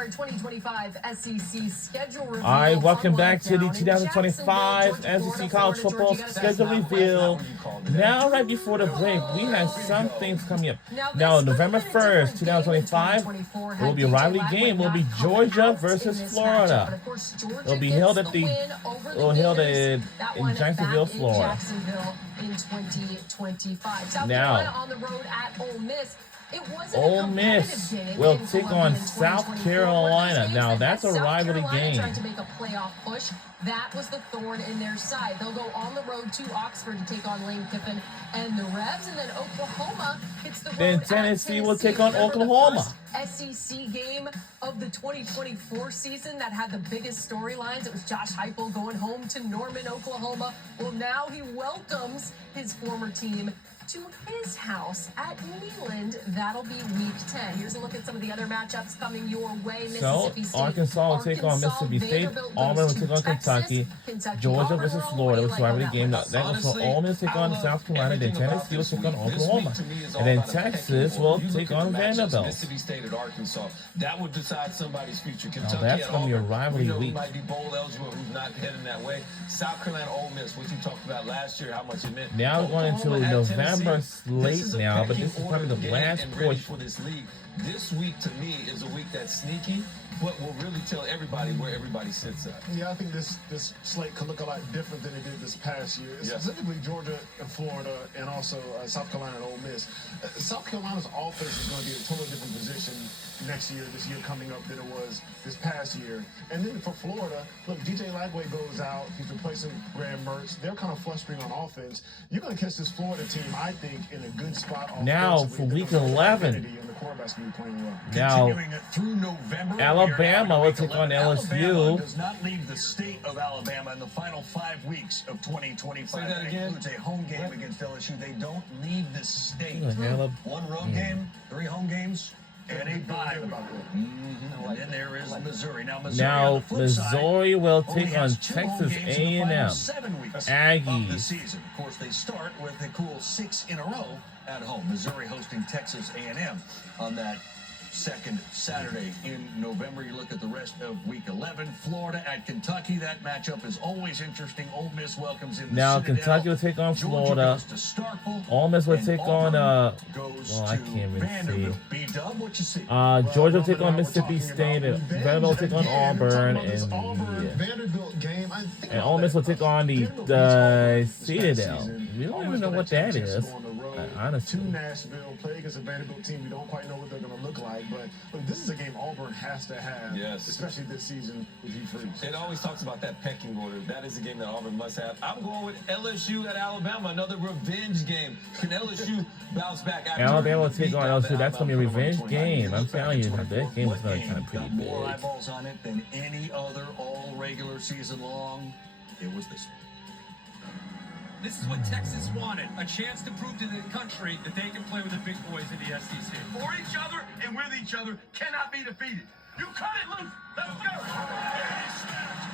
our 2025 SEC schedule reveal. All right, welcome back to the 2025 SEC College Football Schedule Reveal. Now, right before the break, we have some things coming up. Now, November 1st, 2025, it will be a rivalry game. It will be Georgia versus Florida. It will be held at in Jacksonville, Florida. In 2025. South Now, Carolina on the road at Ole Miss. Ole Miss will take on South Carolina. Now, that's a rivalry game. Trying to make a playoff push. That was the thorn in their side. They'll go on the road to Oxford to take on Lane Kiffin and the Rebs, and then Oklahoma hits the road. Then Tennessee will take on Oklahoma. SEC game of the 2024 season that had the biggest storylines. It was Josh Heupel going home to Norman, Oklahoma. Well, now he welcomes his former team to his house at Neyland. That'll be week 10. Here's a look at some of the other matchups coming your way. Mississippi State, Arkansas will take on Mississippi State. Auburn will take on Kentucky. Georgia versus Florida, which is a rivalry game. That goes from Ole Miss take on South Carolina. Then Tennessee will take on Oklahoma. And then Texas will take on Vanderbilt. Mississippi State at Arkansas. That would decide somebody's future. Now, that's going to be a rivalry week. Might be bowl eligible, who's not heading that way. South Carolina, Ole Miss, what you talked about last year, how much it meant. Now we're going into November slate now, but this is probably the last push for this league. This week, to me, is a week that's sneaky, but will really tell everybody where everybody sits at. Yeah, I think this slate could look a lot different than it did this past year. Yes. Specifically Georgia and Florida, and also South Carolina and Ole Miss. South Carolina's offense is going to be a totally different position this year coming up than it was this past year. And then for Florida, look, DJ Lagway goes out. He's replacing Graham Mertz. They're kind of frustrating on offense. You're going to catch this Florida team, I think, in a good spot. Now for week 11. Now, through November, Alabama will take on LSU. Alabama does not leave the state of Alabama in the final 5 weeks of 2025. Say that again. That includes a home game against LSU. They don't leave the state. One road game, 3 home games, and a bye. And then there is Missouri. Now, Missouri will take on Texas A&M. 7 weeks Aggies. of the season. Of course, they start with a cool 6 in a row at home. Missouri hosting Texas A&M on that second Saturday in November. You look at the rest of week 11. Florida at Kentucky. That matchup is always interesting. Ole Miss welcomes in the Now Citadel. Kentucky will take on Florida. Ole Miss will take on I can't really see. B-Dub, what you see? Georgia will take on Mississippi State, and Vanderbilt will take on Auburn, and Ole Miss will take on the Citadel. We don't even know what that is. Honestly. To Nashville, play against a Vanderbilt team. We don't quite know what they're going to look like, but look, this is a game Auburn has to have, especially this season with Hugh Freeze. It always talks about that pecking order. That is a game that Auburn must have. I'm going with LSU at Alabama, another revenge game. Can LSU bounce back? Alabama will take on LSU. That's going to be a revenge game. I'm telling you, that game is going to be kind of pretty big. More eyeballs on it than any other all regular season long. It was this one. This is what Texas wanted, a chance to prove to the country that they can play with the big boys in the SEC. For each other and with each other cannot be defeated. You cut it loose. Let's go.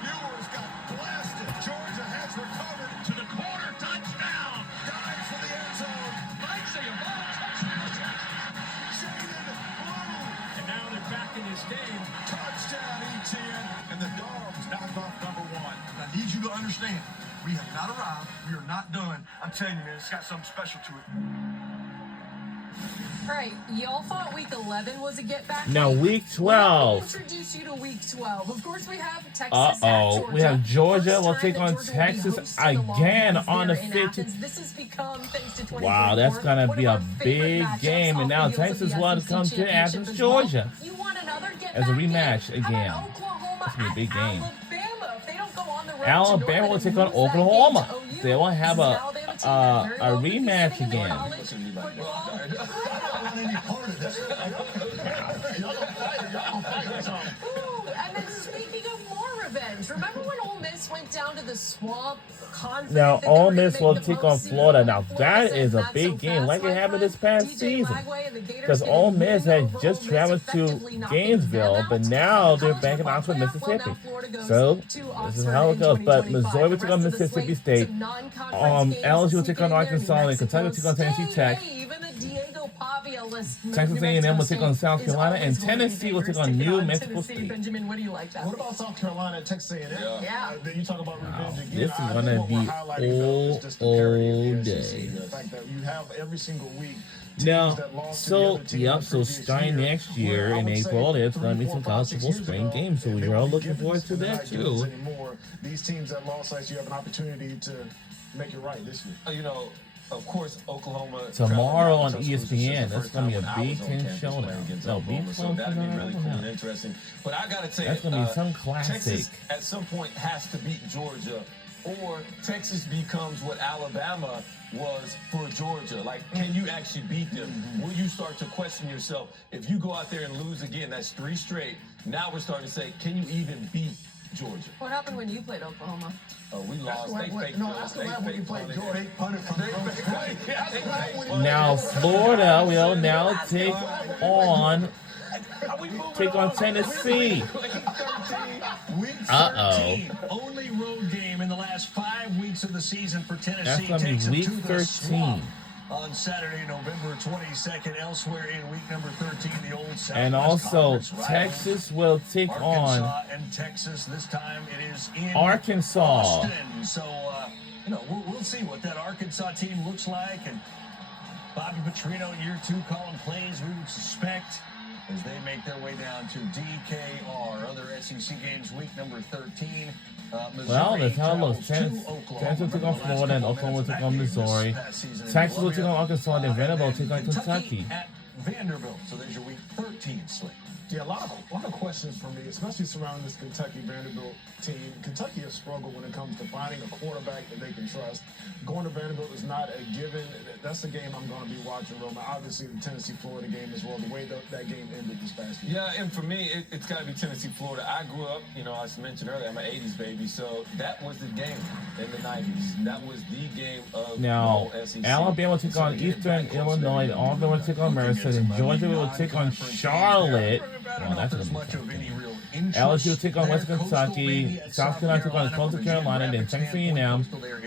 Ewers got blasted. Georgia has recovered to the corner. Touchdown. Dives for the end zone. Might say a ball. Touchdown. Jaden Blue. And now they're back in this game. Touchdown, ETN. And the Dogs knock off number 1. I need you to understand. We have not arrived. We are not done. I'm telling you, man, it's got something special to it. All right, y'all thought week 11 was a get back. Now week 12. Introduce you to week 12. Of course, we have Texas at Georgia. We have Georgia. We'll take on Texas again on the 15th. This has become, thanks to 24, wow, that's going to be a big game. And now Texas will come to Athens, Georgia as a rematch again. That's going to be a big game. Alabama will take on Oklahoma. They will have a rematch again. And then speaking of more revenge, remember when Ole Miss went down to the swamp? Now Ole Miss will take on Florida. Now that is a big game, like it happened this past season. Because Ole Miss had just traveled to Gainesville, but now they're back in Oxford, Mississippi. So this is how it goes. But Missouri will take on Mississippi State. LSU will take on Arkansas, and Kentucky will take on Tennessee Tech. copy a list. Texas New A&M will Mexico take on State South is Carolina, always and going to be Tennessee will take favorites on taking New Mexico Tennessee. State. Benjamin, what do you like that? What about South Carolina and Texas A&M? Yeah. Then you talk about revenge again. This is I gonna think what we're be highlighting, though, is just the parity of the SEC. all The fact that you have every single week. Now, so starting next year in April, there's going to be some college football spring games, so we are looking forward to that too. These teams that lost last year have an opportunity to make it right this year. You know, of course, Oklahoma. Tomorrow on traveling down to ESPN, Tuscaloosa that's the going to be first a time Big when I was on Ten campus showdown. playing against No, Oklahoma, Big so 12 that'd be showdown. really cool and interesting. But I gotta tell you, That's gonna be some classic. Texas at some point has to beat Georgia, or Texas becomes what Alabama was for Georgia. Like, can you actually beat them? Will you start to question yourself? If you go out there and lose again, that's 3 straight. Now we're starting to say, can you even beat Georgia? What happened when you played Oklahoma? We lost. They faked That's the lab when you played Georgia. They punted from the Now Florida will now take on Tennessee. Week 13, only road game in the last 5 weeks of the season for Tennessee. That's going to Takes be them week to the 13. swamp on Saturday, November 22nd. Elsewhere in week number 13, the old Southwest And also, Conference rival. Texas will take on Arkansas and Texas. This time it is in Arkansas. Austin. So, we'll see what that Arkansas team looks like. And Bobby Petrino, year 2, calling plays, we would suspect, as they make their way down to DKR. Other SEC games, week number 13. Well, that's how it looks. Tennessee will take on Florida, and Oklahoma will take on Missouri. Texas will take on Arkansas, and Vanderbilt will take on Kentucky. At Vanderbilt. So there's your week 13 slate. Yeah, a lot of questions for me, especially surrounding this Kentucky Vanderbilt team. Kentucky has struggled when it comes to finding a quarterback that they can trust. Going to Vanderbilt is not a given. That's a game I'm going to be watching, Roman. Obviously, the Tennessee-Florida game as well, the way that game ended this past year. Yeah, and for me, it's got to be Tennessee-Florida. I grew up, as I mentioned earlier, I'm an 80s baby, so that was the game in the 90s. That was the game of Now, the SEC. Alabama will take So on to get Eastern back close Illinois, to that, Auburn will take on Mercer, and Georgia will take on Charlotte. Well, that's going to be something. LSU will take on Western Kentucky, South Carolina take on Coastal Carolina, then Texas A&M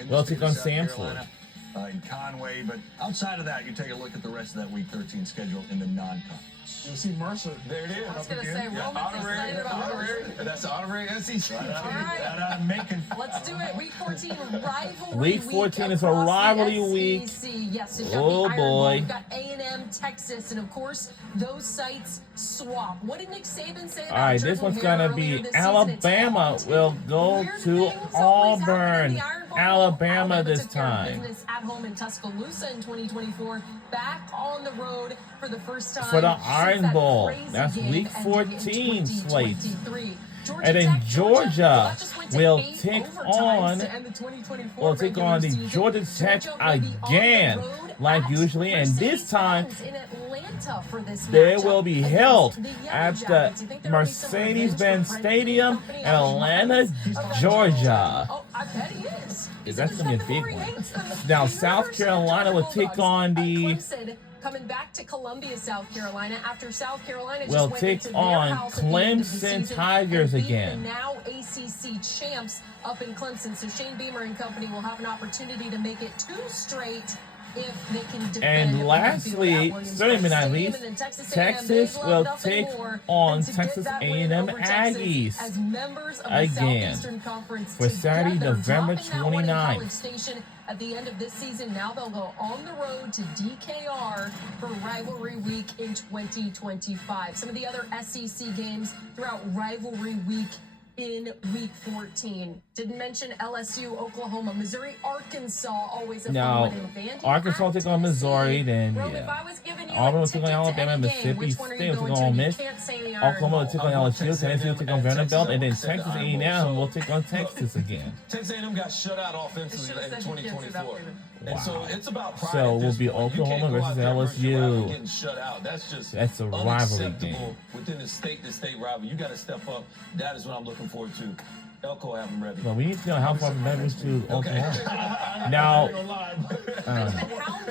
will take on Samford. In Conway, but outside of that, you take a look at the rest of that Week 13 schedule in the non-conference. You'll see Mercer. There it is. I was going to say, Yeah, Roman's excited about honorary. That's the honorary SEC. All right. Macon. Let's do it. Week 14, rivalry Week 14 is a across the rivalry week. SEC. Yes, we've got Oh, the Iron Bowl, boy. we've got A&M, Texas, and of course, those sites swap. What did Nick Saban say about All right, this Triple one's here going to earlier be this season? Alabama It's will go weird to things always happen in Auburn. the Iron Bowl. Alabama this took care of time. business at home in Tuscaloosa in 2024, back on the road for the first time For the since Iron that Bowl. crazy That's game week ended 14 in slate. 2023. And then Georgia just went to will 8 take overtimes on to end the 2024 will take on the regular season. Georgia Tech Georgia will be on the again, road like at usually, and this time Mercedes-Benz in Atlanta for this they matchup will be against held the Yellow at Jackets. You think the there will be some revenge for Mercedes-Benz Frank Stadium Company in out of Atlanta, Lawrence? Georgia. Oh, I bet he is. That's He's gonna be a got big the one. hates them. Now, The South University of Carolina will Georgia take on the Clemson coming back to Columbia, South Carolina after South Carolina just will went take into their on house at the end of the Clemson season Tigers and beat again. The now ACC champs up in Clemson. So Shane Beamer and company will have an opportunity to make it 2 straight if they can defend. And the lastly, field at Williams-Brice certainly not Stadium. least, And then Texas Texas A&M, will they've loved nothing take more on than to get Texas that win A&M over Texas Aggies as members of the again Southeastern Conference for Saturday, together, November dropping that one in 29th. College Station at the end of this season. Now they'll go on the road to DKR for rivalry week in 2025. Some of the other SEC games throughout rivalry week in week 14. Didn't mention LSU, Oklahoma, Missouri, Arkansas, always a Now, fun one in Vandy. Arkansas will at take on Missouri, Tennessee. then, Rome, yeah. if I was giving you Auburn a will take on ticket to Alabama, any game, Mississippi which one are State you will take going on to? Ole You Miss. can't say the Iron Oklahoma will Bowl. take on LSU, Tennessee will take on Vanderbilt, and then Texas A&M will take on Texas again. Texas A&M got shut out offensively in 2024. And so it's about pride. So at will this be point. You can't Oklahoma go versus out there versus your LSU. rival getting shut out. That's a rivalry unacceptable game. within the state-to-state rivalry. You got to step up. That is what I'm looking forward to. Elko, have them ready. Well, we need to know how far the members to Oklahoma. Now,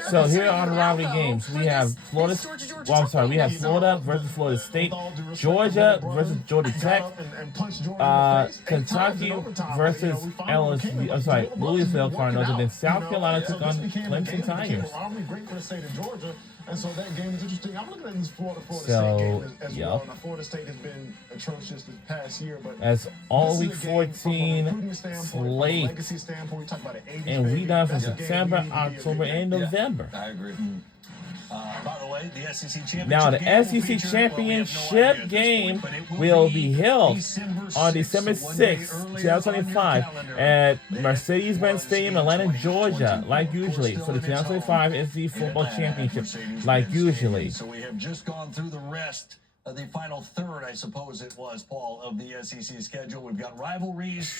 so here are the rivalry games. We have Florida. Well, I'm sorry. We have Florida versus Florida State, Georgia versus Georgia Tech, Kentucky versus LSU. I'm sorry, Louisville Cardinals, and then South Carolina took on Clemson Tigers. Great for the state of Georgia. And so that game is interesting. I'm looking at this Florida State So, game as yeah. well. Now, Florida State has been atrocious this past year, but As all this is week a game from a 14 recruiting standpoint, from a slate, legacy standpoint, we talk about an 80s and we baby. done for That's a game September, we need to be a October, big and game. November. I agree. By the way, the SEC championship Now, the game will SEC feature, championship well, we have no idea at this game point, but it will be held on December December 6th, so one day 6th, earlier on your 2025, calendar. at They Mercedes-Benz Stadium in Atlanta, Georgia, like Of course, usually, still for the in its home 2025 SEC in Football Atlanta at Championship, Mercedes-Benz like Stadium. usually. So we have just gone through the rest of the final third, I suppose it was, Paul, of the SEC schedule. We've got rivalries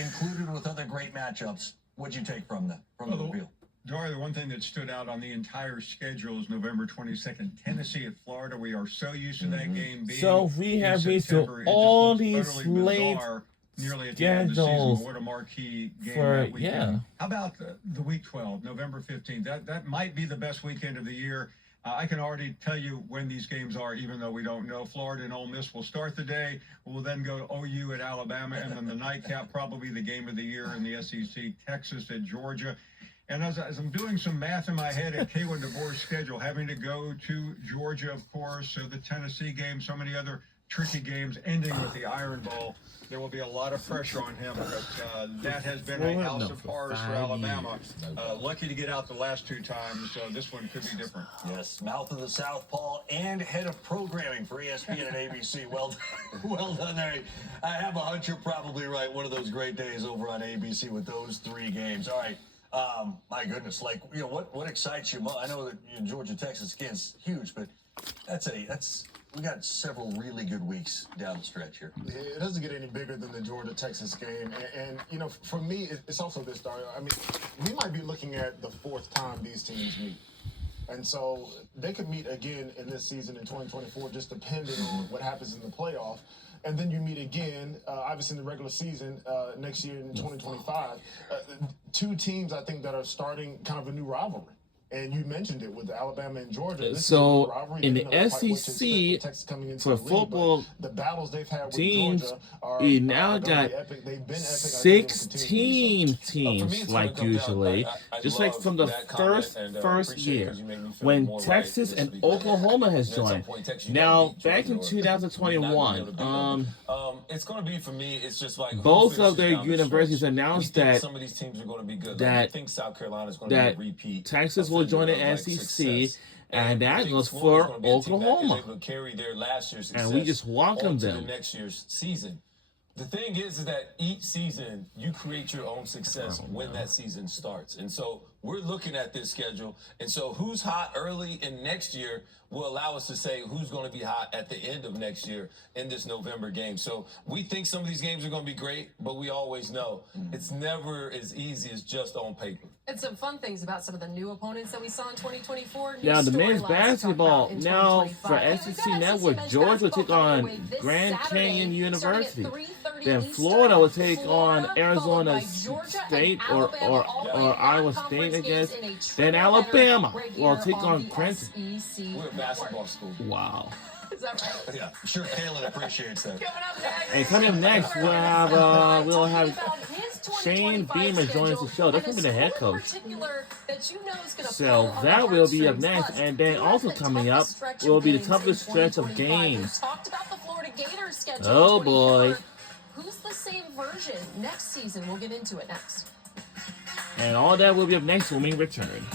included with other great matchups. What'd you take from the reveal? Joy, the one thing that stood out on the entire schedule is November 22nd, Tennessee at Florida. We are so used to that game being So we in have reached September. It just all looks these utterly late bizarre nearly at the end of the schedules season. What a marquee game for- that weekend. yeah. How about the week 12, November 15th? That might be the best weekend of the year. I can already tell you when these games are, even though we don't know. Florida and Ole Miss will start the day. We'll then go to OU at Alabama, and then the nightcap, probably the game of the year in the SEC, Texas at Georgia. And as I'm doing some math in my head at Kalen DeBoer's schedule, having to go to Georgia, of course, so the Tennessee game, so many other tricky games, ending with the Iron Bowl, there will be a lot of pressure on him. But that has been a house of horrors for Alabama. Lucky to get out the last two times, so this one could be different. Yes, mouth of the South, Paul, and head of programming for ESPN and ABC. Well done there. I have a hunch you're probably right. One of those great days over on ABC with those three games. All right. My goodness, what excites you most? I know that Georgia Texas again's huge, but we got several really good weeks down the stretch here. It doesn't get any bigger than the Georgia Texas game, and for me, it's also this, Dario. I mean, we might be looking at the fourth time these teams meet. And so they could meet again in this season in 2024, just depending on what happens in the playoff. And then you meet again, obviously in the regular season next year in 2025. Two teams, I think, that are starting kind of a new rivalry. And you mentioned it with Alabama and Georgia. This So, is a rivalry. in They the know quite what to SEC, expect with Texas coming into for the league, but football the battles they've had with teams, Georgia are you now gonna got be epic. They've been epic. I think they will continue to be so. 16 For me, teams, it's like gonna come usually, down- I just like love from the that comment, first and, appreciate it year, 'cause you make me feel when more right Texas this and week. Oklahoma has At some joined. point, Texas, you Now, gotta beat back in Georgia, or 2021, you're not gonna beat them. It's going to be, for me, it's just like who both of finishes their down the universities stretch. announced We think that some of these teams are going to be good. that- Like, we think South Carolina is going to that be a repeat. Texas will join the offender of, SEC, success. and we that think goes Florida's for gonna be a team that is Oklahoma. able to carry their last year's And we success just welcome onto them. the next year's season. The thing is that each season you create your own success when that season starts. And so we're looking at this schedule. And so who's hot early in next year will allow us to say who's going to be hot at the end of next year in this November game. So we think some of these games are going to be great, but we always know it's never as easy as just on paper. And some fun things about some of the new opponents that we saw in 2024. Now, the men's storylines to talk basketball, about in now for 2025. SEC We've got Network, men's Georgia will take basketball coming on away this Grand Saturday, Canyon University. starting at 3:30 Then Eastern. Florida will take on Florida, followed Arizona by Georgia State and or Alabama, all the way to Iowa non-conference State, I games guess. in a Then triple Alabama header right will here take on the Clemson. SEC We're a basketball school. Wow. Is that right? Yeah, I'm sure Kalen appreciates that. Coming up next. And coming up next, we'll have Talking about his Shane 2025 Beamer joins the show. That's schedule, gonna be the head and a school in coach. particular that you know is gonna So pull on the that will be up heartstrings. next, Plus, and then who also has the coming up toughest stretch of will be the games toughest in stretch of 2025? games. We've talked about the Florida Gators schedule. Oh, in boy. 24. Who's the same version next season? We'll get into it next. And all that will be up next when we return.